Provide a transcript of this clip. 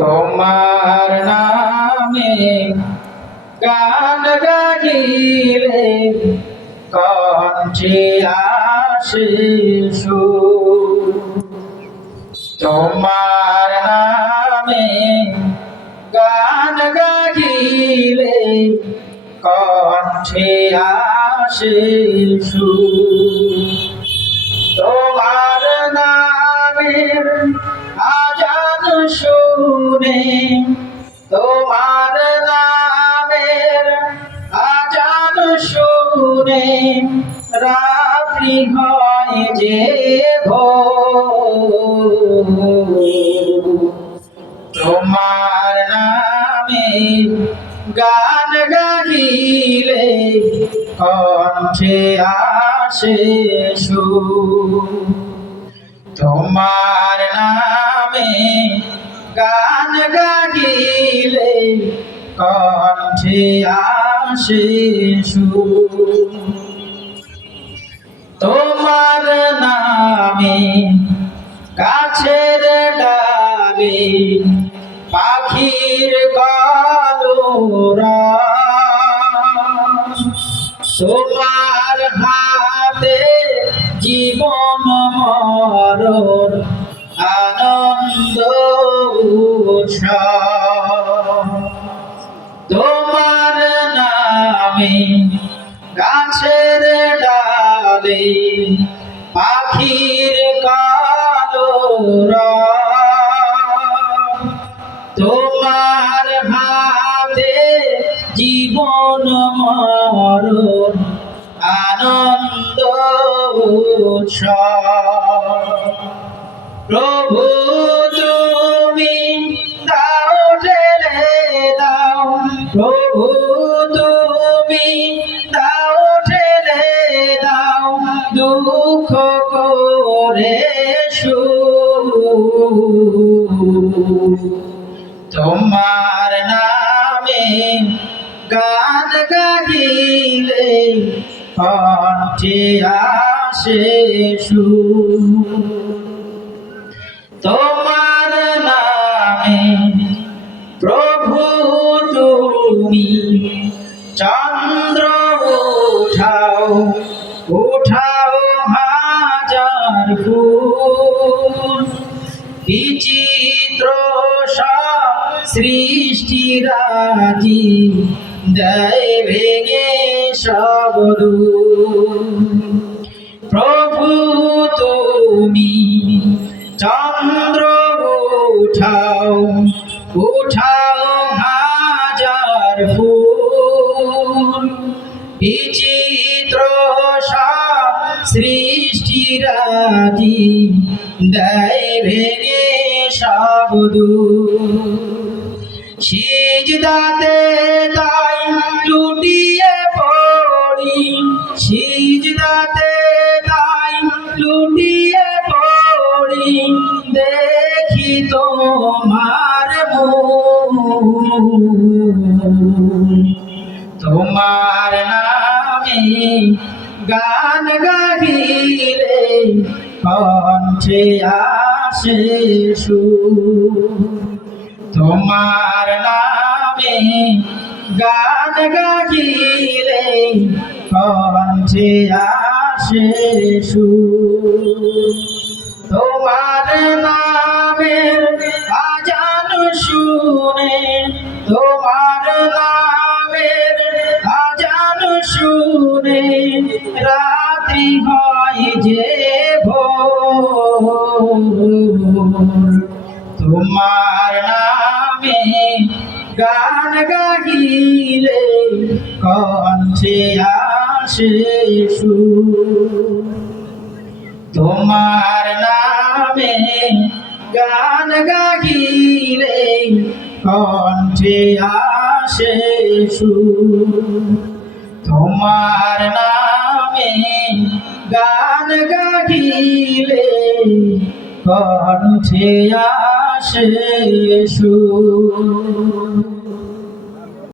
তোমার নামে গান গাইলে কণ্ঠে আসে সুর। তোমার নামে গান গাইলে কণ্ঠে আসে সুর। তোমার নামের আজান শুনে, তোমার নামের আজান শুনে রাত্রি হয় যে ভোর। তোমার নামে গান গাইলে কণ্ঠে আসে সুর। তোমার নামে গান গাইলে কণ্ঠে আসে সুর। তোমার নামে গাছের ডালে পাখির কলরব, তোমার হাতে জীবন মরণ আনন্দ উৎসব। তোমার নামে গাছের ডালে পাখির কলরব, তোমার হাতে জীবন মরণ আনন্দ উৎসব। প্রভু তুমি দাও ঢেলে দাও, প্রভু তুমি দাও ঢেলে দাও দুঃখ করে সুর। তোমার নামে গান গাইলে কণ্ঠে আসে সুর। তোমার নামে প্রভু তুমি চন্দ্র উঠাও, উঠাও হাজার ফুল। বিচিত্র সব সৃষ্টিরাজি দেয় ভেঙে সব দূর। প্রভু তুমি চন্দ্র উঠাও, উঠাও হাজার ফুল। বিচিত্র সব সৃষ্টিরাজি দেয় ভেঙে সব দূর। সিজদাতে তাই লুটিয়ে পড়ি, সিজদাতে তাই লুটিয়ে পড়ি দেখি তোমার মুখ। তোমার নামে গান গাইলে কণ্ঠে আসে সুর। তোমার নামে গান গাইলে কণ্ঠে আসে সুর। তোমার নামের আজান শুনে, তোমার নামের আজান শুনে রাত্রি হয় যে ভোর। তোমার নামে গান গাইলে কণ্ঠে আসে সুর। তোমার নামে গান গাইলে কণ্ঠে আসে সুর। তোমার নামে গান গাইলে কণ্ঠে আসে সুর।